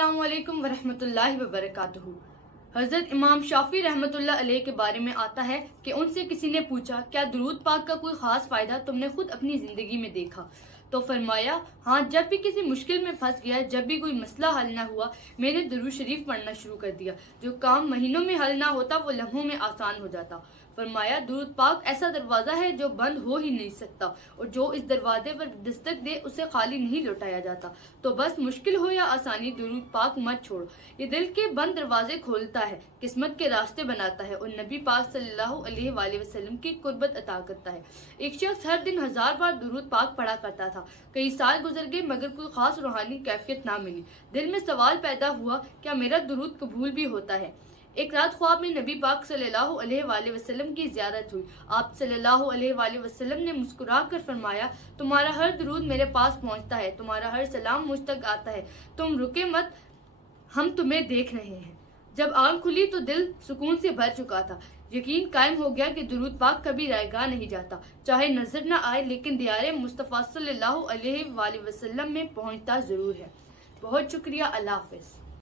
अस्सलामु अलैकुम वरहमतुल्लाहि वबरकातुहू। हज़रत इमाम शाफी रहमतुल्लाह अलैह के बारे में आता है कि उनसे किसी ने पूछा, क्या दुरूद पाक का कोई खास फायदा तुमने खुद अपनी जिंदगी में देखा? तो फरमाया, हाँ, जब भी किसी मुश्किल में फंस गया, जब भी कोई मसला हल ना हुआ, मैंने दुरूद शरीफ पढ़ना शुरू कर दिया। जो काम महीनों में हल ना होता वो लम्हों में आसान हो जाता। फरमाया, दुरूद पाक ऐसा दरवाजा है जो बंद हो ही नहीं सकता, और जो इस दरवाजे पर दस्तक दे उसे खाली नहीं लौटाया जाता। तो बस मुश्किल हो या आसानी, दुरूद पाक मत छोड़ो। ये दिल के बंद दरवाजे खोलता है, किस्मत के रास्ते बनाता है, और नबी पाक सल्लल्लाहु अलैहि वसल्लम की कुर्बत अता करता है। एक शख्स हर दिन 1000 बार दुरूद पाक पढ़ा करता था। कई साल गुजर गए मगर कोई खास रूहानी कैफियत ना मिली। दिल में सवाल पैदा हुआ, क्या मेरा दुरूद कबूल भी होता है? एक रात ख्वाब में नबी पाक सल्लल्लाहु अलैहि वसल्लम की ज़ियारत हुई। आप सल्लल्लाहु अलैहि वसल्लम ने मुस्कुरा कर फरमाया, तुम्हारा हर दुरूद मेरे पास पहुंचता है, तुम्हारा हर सलाम मुझ तक आता है, तुम रुके मत, हम तुम्हें देख रहे हैं। जब आंख खुली तो दिल सुकून से भर चुका था। यकीन कायम हो गया कि दुरूद पाक कभी रायगा नहीं जाता, चाहे नजर न आए, लेकिन दियारे मुस्तफ़ा सल्लल्लाहु अलैहि वसल्लम में पहुंचता जरूर है। बहुत शुक्रिया। अल्लाह हाफ़िज़।